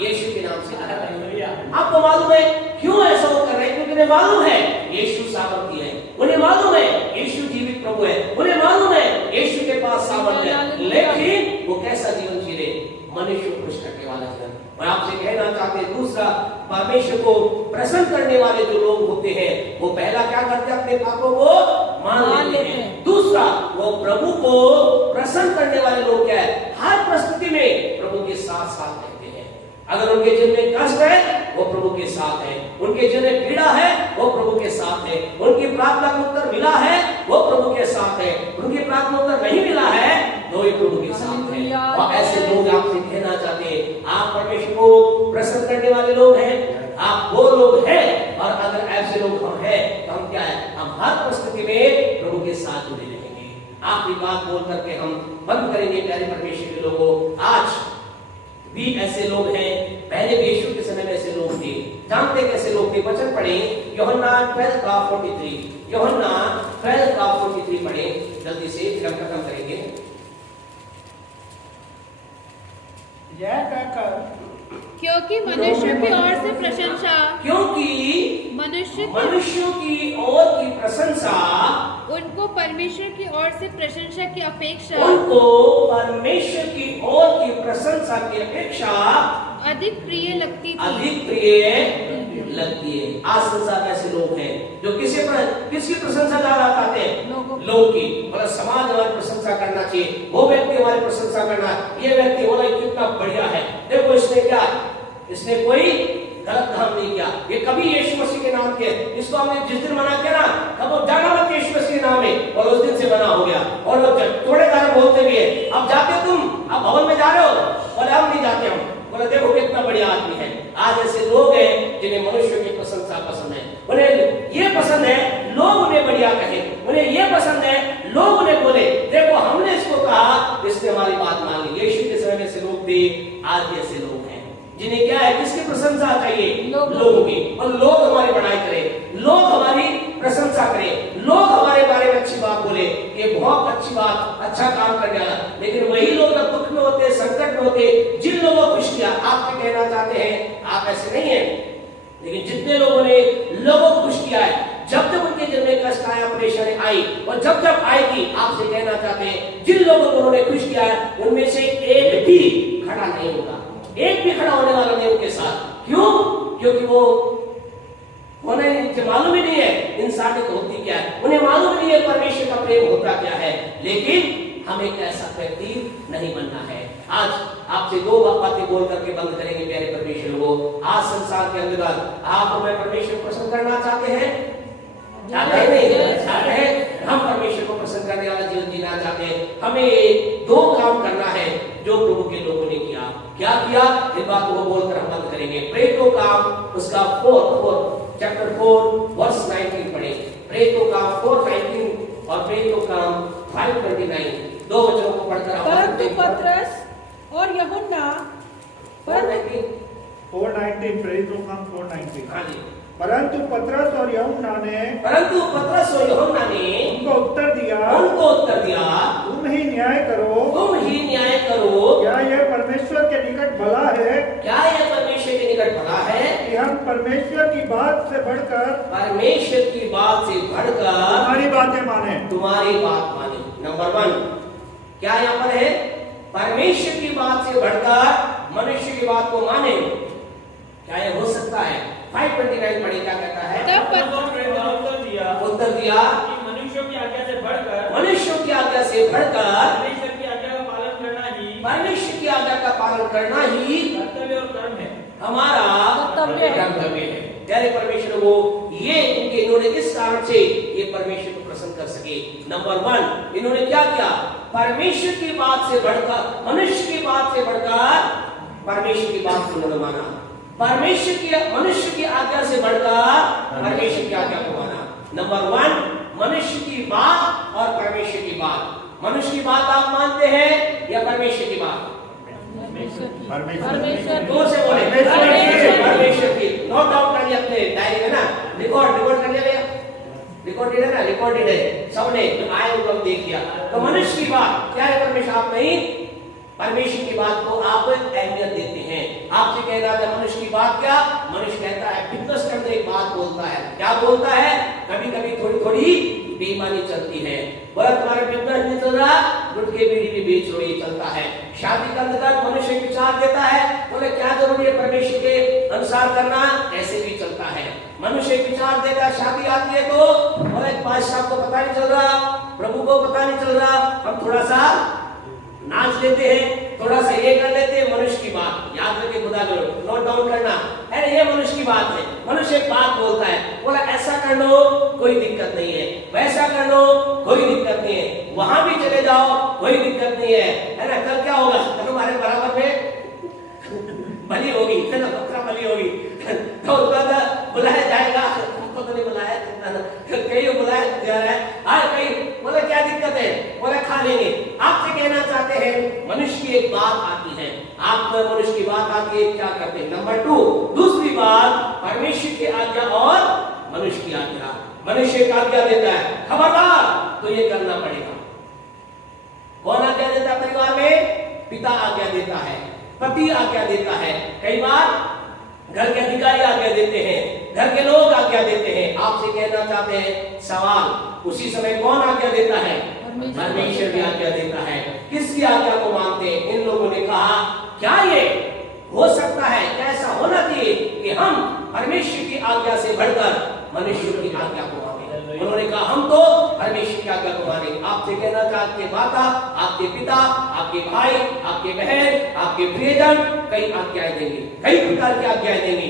यीशु के नाम से कर रहे हैं। आपको मालूम है क्यों ऐसा वो कर रहे हैं? क्योंकि उन्हें मालूम है यीशु सामर्थी है, उन्हें मालूम है यीशु जीवित प्रभु है, उन्हें मालूम है यीशु के पास सामर्थ्य है। लेकिन वो कैसा जीवन जी रहे? मनुष्य को खुश करने वाला जीवन। मैं आपसे कहना चाहते हैं, दूसरा, परमेश्वर को प्रसन्न करने वाले जो लोग होते हैं, वो पहला क्या करते हैं? अपने पापों को मान लेते हैं। दूसरा, वो प्रभु को प्रसन्न करने वाले लोग क्या है? हर परिस्थिति में प्रभु के साथ साथ रहते हैं। अगर उनके जीवन में कष्ट है, वो प्रभु के साथ है। उनके जीवन में पीड़ा है, वो प्रभु के साथ है। उनकी प्रार्थना का उत्तर मिला है, वो प्रभु के साथ है। उनकी प्रार्थना उत्तर नहीं मिला है, तो ये प्रभु के साथ है। और ऐसे लोग आपसे कहना चाहते हैं, आप परमेश्वर को प्रसन्न करने वाले लोग हैं, आप वो लोग हैं। और अगर ऐसे लोग हम हैं, तो हम क्या है? हम हर परिस्थिति में प्रभु के साथ जुड़े रहेंगे। आपकी बात बोल करके हम बंद करेंगे। प्यारे परमेश्वर के लोगों, आज भी ऐसे लोग हैं, पहले भी यीशु के समय में ऐसे लोग थे। जानते कैसे लोग थे? वचन पढ़ें, यूहन्ना 12:43, यूहन्ना 12:43 पढ़ें जल्दी से, फिर हम खत्म करेंगे। यह कहकर, क्योंकि मनुष्य की ओर से प्रशंसा, क्योंकि मनुष्यों की ओर की प्रशंसा, उनको परमेश्वर की ओर से प्रशंसा की अपेक्षा, उनको परमेश्वर की ओर की प्रशंसा की अपेक्षा अधिक प्रिय लगती थी। अधिक प्रिय लगती है। आज संसार में ऐसे लोग हैं जो किसकी प्रशंसा ज्यादा करते हैं? लोग की। मतलब समाज हमारी प्रशंसा करना चाहिए, वो व्यक्ति हमारी प्रशंसा करना, ये व्यक्ति बोला कितना बढ़िया है, देखो इसने क्या, इसने कोई गलत काम नहीं किया, ये कभी यीशु मसीह के नाम के, इसको हमने जिस दिन मना किया ना, तब वो जाना मत यीशु मसीह के नाम में, और उस दिन से मना हो गया। और वो थोड़े दार बोलते भी है, अब जाते तुम, अब भवन में जा रहे हो, बोले हम नहीं जाते हम, बोले देखो कितना बढ़िया आदमी है। आज ऐसे लोग हैं जिन्हें मनुष्य की प्रशंसा पसंद है, उन्हें ये पसंद है लोग उन्हें बढ़िया कहे, उन्हें ये पसंद है लोग उन्हें बोले देखो हमने इसको कहा, इसने हमारी बात मान ली। यीशु के समय में ऐसे लोग थे, आज भी ऐसे लोग हैं जिन्हें क्या है, किसकी प्रशंसा चाहिए? लोगों की। और लोग हमारी बड़ाई करें, लोग हमारी प्रशंसा करें, लोग हमारे बारे में अच्छी बात बोले, ये बहुत अच्छी बात, अच्छा काम कर गया। लेकिन वही लोग जब दुख में होते, संकट में होते, जिन लोगों को खुश किया, आप भी कहना चाहते हैं आप ऐसे नहीं है, लेकिन जितने लोगों ने लोगों को खुश किया है, जब जब उनके जीवन में कष्ट आया, परेशानी आई, और जब जब आएगी, आपसे कहना चाहते हैं जिन लोगों को उन्होंने खुश किया है, उनमें से एक भी खड़ा नहीं होगा, एक भी खड़ा होने वाला नहीं उनके साथ। क्यों? क्योंकि वो उन्हें मालूम ही नहीं है इंसानियत होती क्या है, उन्हें मालूम नहीं है परमेश्वर का प्रेम होता क्या है। लेकिन हमें ऐसा व्यक्ति नहीं बनना है। आज आपसे दो बातें बोल करके बंद करेंगे प्यारे परमेश्वर को। आज संसार के अंदर आप हमें परमेश्वर को पसंद करना चाहते हैं? चाहते नहीं? चाहते हैं? हम परमेश्वर को पसंद करने वाला जीवन जीना चाहते हैं। हमें ये दो काम करना है जो प्रभु के लोगों ने किया। क्या किया? इन बातों को बोलकर हम बंद करेंगे। प्रेरितों काम उसका 4 चैप्टर 4 वर्स 19 पढ़े। प्रेरितों काम 4:19 और प्रेरितों काम 5:29, दो वचनों को पढ़कर परंतु पतरस और यूहन्ना 4:19 प्रेरितों काम 4:19। हाँ जी। परंतु पतरस और यूहन्ना ने परंतु पतरस और यूहन्ना ने उनको उत्तर दिया, तुम ही न्याय करो, तुम ही न्याय करो। क्या यह परमेश्वर के निकट भला है? क्या यह परमेश्वर के निकट भला है कि हम परमेश्वर की बात से बढ़कर, परमेश्वर की बात से बढ़कर तुम्हारी बातें माने? तुम्हारी बात माने। नंबर 1 क्या यहाँ पर है? परमेश्वर की बात से बढ़कर मनुष्य की बात को माने। क्या यह हो सकता है? 5:29 पढ़े, क्या कहता है? उत्तर दिया कि मनुष्यों की आज्ञा से बढ़कर परमेश्वर की आज्ञा का पालन करना ही कर्तव्य और कर्म है। हमारा कर्तव्य है। प्यारे परमेश्वर को ये इन्होंने किस कारण से ये परमेश्वर को प्रसन्न कर सके? नंबर 1 इन्होंने क्या किया? परमेश्वर की बात से बढ़कर, मनुष्य की बात से बढ़कर परमेश्वर की बात को उन्होंने माना। मनुष्य की आज्ञा से बढ़कर परमेश्वर की आज्ञा को माना। नंबर 1 मनुष्य की बात और परमेश्वर की बात। मनुष्य की बात आप मानते हैं या परमेश्वर की बात? परमेश्वर जोर से बोले, परमेश्वर की। नोट डाउन कर लिया अपने डायरी में ना, रिकॉर्ड कर लिया भैया, रिकॉर्डेड है ना, रिकॉर्डेड है, सबने जो आए उनको हम देख लिया। तो मनुष्य की बात क्या है? परमेश्वर आप नहीं, परमेश्वर की बात को आप अहमियत देते हैं। आपसे कह रहा था मनुष्य की बात क्या? मनुष्य कहता है बिजनेस करते एक बात बोलता है। क्या बोलता है? कभी कभी थोड़ी थोड़ी बेईमानी चलती है। बोला तुम्हारा बिजनेस नहीं चल रहा, गुटके बीड़ी भी बेच लो, ये चलता है। शादी का अंदर मनुष्य विचार देता है, बोले क्या जरूरी है परमेश्वर के अनुसार करना, ऐसे भी चलता है। मनुष्य विचार देता है, शादी आती है तो बोले बादशाह को पता नहीं चल रहा, प्रभु को पता नहीं चल रहा, हम थोड़ा सा नाच लेते हैं, थोड़ा सा ये कर लेते हैं। मनुष्य की बात याद रखे, खुदा करो, नोट डाउन करना है। ये मनुष्य की बात है। मनुष्य एक बात बोलता है, बोला ऐसा कर लो कोई दिक्कत नहीं है, वैसा कर लो कोई दिक्कत नहीं है, वहां भी चले जाओ कोई दिक्कत नहीं है ना। कल क्या होगा? तुम्हारे बराबर में बलि होगी, है ना, बकरा बलि होगी, तो उसका बुलाया जाएगा। हमको तो नहीं बुलाया, कई बुलाया जा रहा है, कई बोले क्या दिक्कत है, बोले खा लेंगे। आपसे कहना चाहते हैं मनुष्य की एक बात आती है, आप मनुष्य की बात आती है, क्या करते हैं? नंबर 2 दूसरी बात परमेश्वर की आज्ञा और मनुष्य की आज्ञा। मनुष्य एक आज्ञा देता है, खबरदार, तो ये करना पड़ेगा। कौन आज्ञा देता है परिवार में? पिता आज्ञा देता है, पति आज्ञा देता है, कई बार घर के अधिकारी आज्ञा देते हैं, घर के लोग आज्ञा देते हैं। आपसे कहना चाहते हैं सवाल, उसी समय कौन आज्ञा देता है? परमेश्वर भी आज्ञा देता है। किसकी आज्ञा को मानते हैं? इन लोगों ने कहा क्या ये हो सकता है, क्या ऐसा होना चाहिए कि हम परमेश्वर की आज्ञा से बढ़कर मनुष्य की आज्ञा को माने। उन्होंने कहा हम तो परमेश्वर की आज्ञा को मानेंगे। आपसे कहना चाहते माता, आपके पिता, आपके भाई, आपके बहन, आपके प्रियजन कई आज्ञाएं देंगे, कई प्रकार की आज्ञाएं देंगे।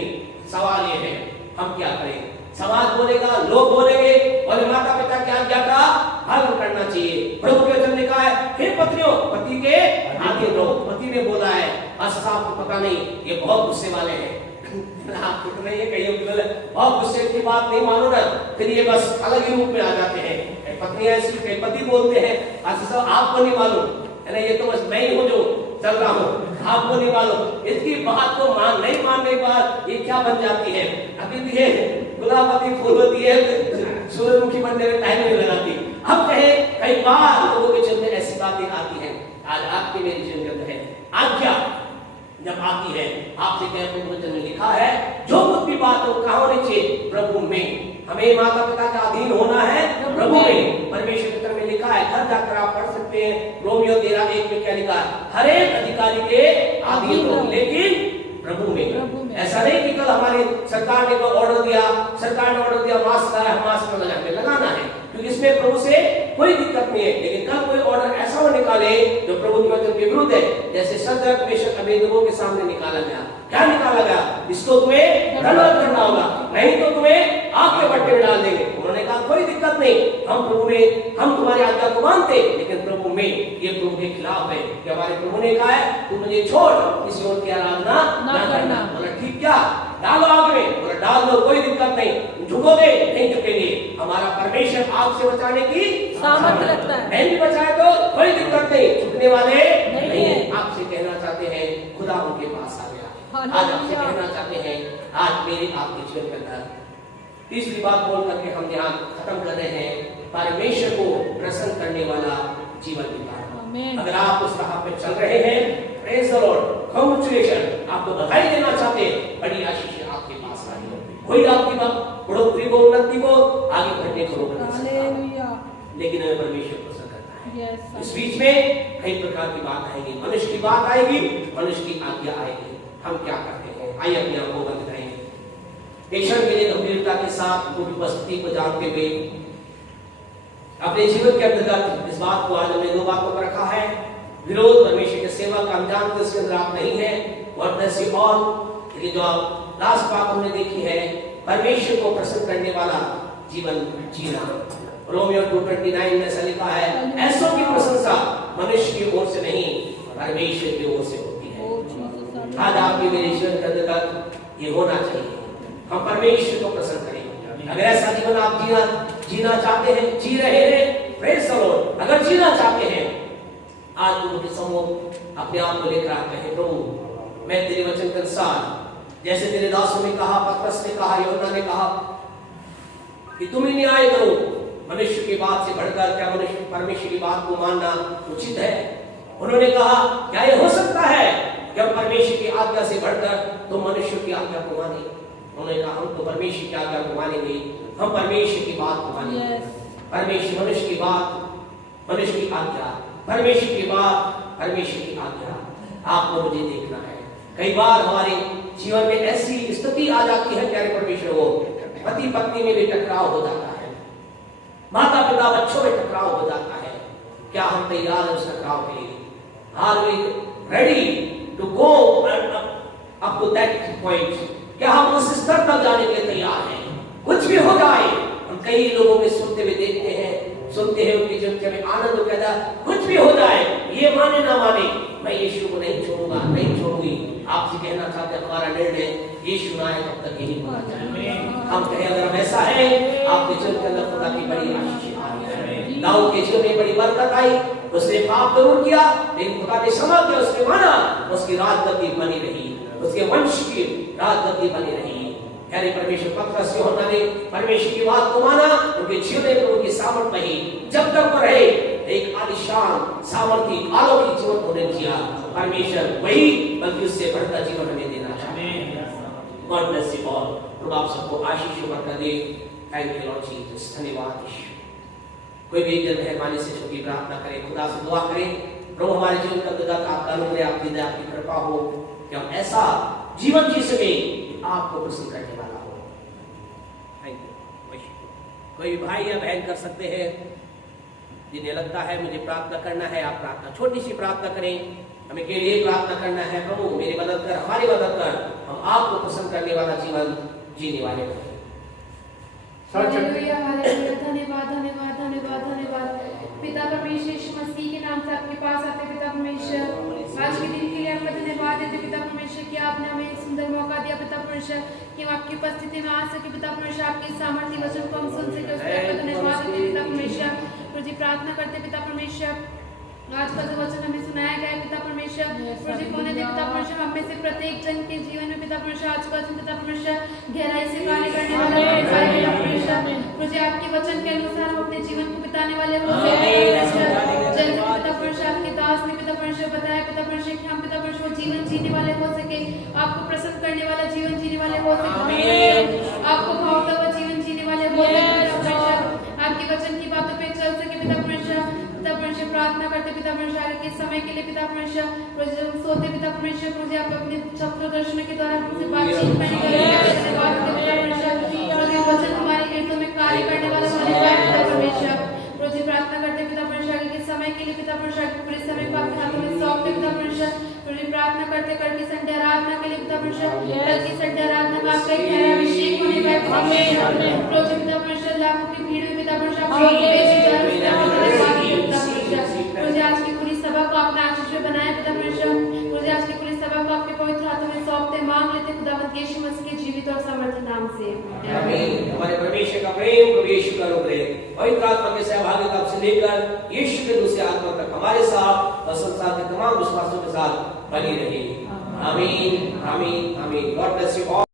सवाल ये है हम क्या करें? समाज बोलेगा, लोग बोलेंगे, और माता पिता की आज्ञा का पालन करना चाहिए। प्रभु के वचन लिखा है, हे पत्नियों पति के आगे रहो। पति ने बोला है, साहब को पता नहीं ये बहुत गुस्से वाले हैं, आपको तो नहीं है, कहीं बहुत गुस्से की बात नहीं मानो ना, फिर ये बस अलग ही रूप में आ जाते हैं। पत्नी ऐसी, कई पति बोलते हैं, साहब आपको नहीं मालूम है ना, ये तो बस मैं ही हूँ जो चल रहा हूँ, आपको नहीं मालूम। इसकी बात को नहीं मानने के बाद ये क्या बन जाती है? अभी भी है गुलाबी फूल होती है, सूरजमुखी बनने में टाइम नहीं लगाती। अब कहे कई बार लोगों के जीवन में ऐसी बातें आती हैं। आज आपके मेरे जीवन में है आज्ञा जब आती है, आपसे प्रभु वचन में लिखा है जो कुछ भी बात हो कहाँ होनी चाहिए? प्रभु में। हमें माता पिता का अधीन होना है प्रभु में। परमेश्वर के तरफ में लिखा है, घर जाकर आप पढ़ सकते हैं, रोमियो 13:1 में क्या लिखा है? हर एक अधिकारी के अधीन हो, लेकिन प्रभु में। ऐसा नहीं कि कल हमारी सरकार ने कोई ऑर्डर दिया, मास्क लगाया, हम मास्क लगाना है, क्योंकि इसमें प्रभु से कोई दिक्कत नहीं है। लेकिन कल कोई ऑर्डर ऐसा हो निकाले जो प्रभु के वचन के विरुद्ध है, जैसे शद्रक मेशक अबेदनगो के सामने निकाला गया। क्या निकाला गया? इसको तुम्हें दंडवत करना होगा, नहीं तो तुम्हें आग के भट्टे में डाल देंगे। उन्होंने कहा कोई दिक्कत नहीं, हम प्रभु में, हम तुम्हारी आज्ञा को मानते, लेकिन प्रभु में। ये प्रभु के खिलाफ है कि हमारे प्रभु ने कहा है तू मुझे छोड़, किसी और की आराधना ना करना। बोला ठीक, क्या डालो आग में? बोला डाल दो, कोई दिक्कत नहीं। झुकोगे? नहीं झुकेंगे। हमारा परमेश्वर आग से बचाने की सामर्थ्य रखता है, नहीं भी बचाए तो कोई दिक्कत नहीं, झुकने वाले नहीं है। आपसे कहना चाहते हैं खुदा उनके पास आ गया। आज आपसे कहना चाहते हैं, आज मेरे आपके जीवन के अंदर तीसरी बात बोल करके हम यहाँ खत्म कर रहे हैं, परमेश्वर को प्रसन्न करने वाला जीवन बिताना। अगर आप उस राह पे चल रहे हैं, प्रेज द लॉर्ड, कांग्रेचुलेशन, आपको बधाई देना चाहते हैं, बड़ी आशीष आपके पास आई है। कोई आपकी बढ़ोतरी को, उन्नति को आगे बढ़ने को रोक नहीं सकता, लेकिन हमें परमेश्वर पसंद करता है। इस बीच में कई प्रकार की बात आएगी, मनुष्य की बात आएगी, मनुष्य की आज्ञा आएगी। हम क्या करते हैं? आइए अपने आप को बंद करें, ईश्वर के लिए गंभीरता के साथ उनकी उपस्थिति को जानते हुए अपने जीवन के अंतर्गत इस बात को आज हमने दो बातों पर रखा है। विरोध परमेश्वर के सेवा का हम जानते उसके अंदर आप नहीं है, और लेकिन जो लास्ट बात हमने देखी है, परमेश्वर को प्रसन्न करने वाला जीवन जीना। रोमियो 2:29 में ऐसा लिखा है, ऐसों की प्रशंसा मनुष्य की ओर से नहीं, परमेश्वर की ओर से होती है। आज आपके मेरे जीवन के अंतर्गत ये होना चाहिए, हम परमेश्वर को प्रसन्न करें। अगर ऐसा जीवन आप जीना चाहते हैं, जी रहे हैं, प्रेज द लॉर्ड। अगर जीना चाहते हैं, आज प्रभु के सम्मुख अपने आप को लेकर आते हैं, प्रभु मैं तेरे वचन के अनुसार, जैसे तेरे दासों ने कहा, पतरस ने कहा, यूहन्ना ने कहा कि तुम ही न्याय करो, मनुष्य की बात से बढ़कर क्या मनुष्य परमेश्वर की बात को मानना उचित है? उन्होंने कहा क्या ये हो सकता है कि हम परमेश्वर की आज्ञा से बढ़कर तो मनुष्य की आज्ञा को माने? उन्होंने कहा हम तो परमेश्वर की आज्ञा को मानेंगे, हम परमेश्वर की बात को मानेंगे। परमेश्वर, मनुष्य की बात, मनुष्य की आज्ञा, परमेश्वर की बात, परमेश्वर की आज्ञा, आपको मुझे देखना है। कई बार हमारे जीवन में ऐसी स्थिति आ जाती है, प्यारे परमेश्वर, वो पति पत्नी में भी टकराव हो जाता है, माता पिता बच्चों में टकराव हो जाता है। क्या हम तैयार हैं उस टकराव के लिए? Are we ready to go up to that point? क्या हम उस स्तर तक जाने के लिए तैयार हैं? कुछ भी हो जाए, हम कई लोगों में सुनते हुए देखते हैं, सुनते हैं उनके जीवन में आनंद कहता है, कुछ भी हो जाए, ये माने ना माने, मैं यीशु को नहीं छोड़ूंगा, नहीं छोड़ूंगी। आपसे कहना चाहते हैं हमारा निर्णय यीशु ना आए तब तक यही होना चाहिए। हम कहें अगर हम ऐसा है, आपके जीवन के अंदर खुदा की बड़ी आशीष आ रही है। दाऊद के जीवन में बड़ी बरकत आई, उसने पाप जरूर किया, लेकिन खुदा ने क्षमा किया, उसने माना, उसकी राजगद्दी बनी रही, उसके वंश की राजगद्दी बनी रही। यानी परमेश्वर पतरस यूहन्ना ने परमेश्वर की बात को माना, उनके जीवन में प्रभु की सामर्थ रही, जब तक वो रहे एक आलिशान सामर्थी अलौकिक जीवन होने दिया। परमेश्वर वही बल्कि उससे बढ़कर जीवन हमें देना चाहते हैं। God bless you all. प्रभु आप सबको आशीष और बरकत दे। थैंक यू लॉर्ड जीसस, धन्यवाद यीशु। कोई भी एक मेहरबानी से छोटी प्रार्थना करें, खुदा से दुआ करें, प्रभु हमारे जीवन का अंतर्गत आपका अनुग्रह, आपकी दया, आपकी कृपा हो कि हम ऐसा जीवन जी सके आपको प्रसन्न करने वाला कोई भी भाई या बहन कर सकते हैं। जिन्हें लगता है मुझे प्रार्थना करना है, आप प्रार्थना, छोटी सी प्रार्थना करें। हमें के लिए प्रार्थना करना है, प्रभु मेरी मदद कर, हमारी मदद कर, हम आपको पसंद करने वाला जीवन जीने वाले हो। हालेलुया, हालेलुया, धन्यवाद धन्यवाद धन्यवाद धन्यवाद। पिता परमेश्वर यीशु मसीह के नाम से आपके पास आते पिता परमेश्वर, आज के दिन के लिए आपका धन्यवाद देते पिता परमेश्वर कि आपने हमें एक सुंदर मौका दिया पिता परमेश्वर कि हम आपकी उपस्थिति में आ सके पिता परमेश्वर, आपके सामर्थ्य वचन को हम सुन सके, उसके आपका धन्यवाद देते पिता परमेश्वर। प्रभु जी प्रार्थना करते पिता परमेश्वर, आज का जो वचन हमें सुनाया गया है पिता परमेश्वर, प्रभु जी कोने दे पिता परमेश्वर, हम में से प्रत्येक जन के जीवन में पिता परमेश्वर आज का वचन पिता परमेश्वर गहराई से कार्य करने वाला है पिता परमेश्वर। प्रभु जी आपके वचन के अनुसार हम अपने जीवन को बिताने वाले हो सके जैसे पिता परमेश्वर आपके दास ने पिता परमेश्वर बताया पिता परमेश्वर कि हम पिता परमेश्वर जीवन जीने वाले हो सके, आपको प्रसन्न करने वाला जीवन जीने वाले हो सके, आपको भावता हुआ जीवन जीने वाले हो सके, आपके वचन की बातों पे चल सके पिता परमेश्वर। पिता परमेश्वर प्रार्थना करते पिता परमेश्वर आगे के समय के लिए पिता परमेश्वर, जब हम सोते पिता परमेश्वर, मुझे आप अपने शब्द दर्शन के द्वारा हमसे बातचीत करने के लिए धन्यवाद देते पिता परमेश्वर। वचन हमारे हृदय में कार्य करने वाला होने पाए पिता परमेश्वर। रोजी प्रार्थना करते पिता परमेश्वर आगे के समय के लिए पिता परमेश्वर, पूरे समय को आपके हाथों में सौंपते पिता परमेश्वर। रोजी प्रार्थना करते कल की संडे आराधना के लिए पिता परमेश्वर, कल की संडे आराधना का आपका एक गहरा अभिषेक होने पाए पिता परमेश्वर। रोजी पिता परमेश्वर लाखों की भीड़ में पिता परमेश्वर आज की पूरी सभा को आपने आशीष में बनाया पिता परमेश्वर। आज की पूरी सभा को आपके पवित्र हाथों में सौंपते मांग लेते खुदावंद यीशु मसीह के जीवित और सामर्थ्य नाम से आमीन। हमारे परमेश्वर का प्रेम, प्रभु यीशु का अनुग्रह, पवित्र आत्मा की सहभागिता से लेकर यीशु के दूसरे आत्मा तक हमारे साथ और संसार के तमाम विश्वासियों के साथ बनी रही। आमीन आमीन आमीन। God bless you all.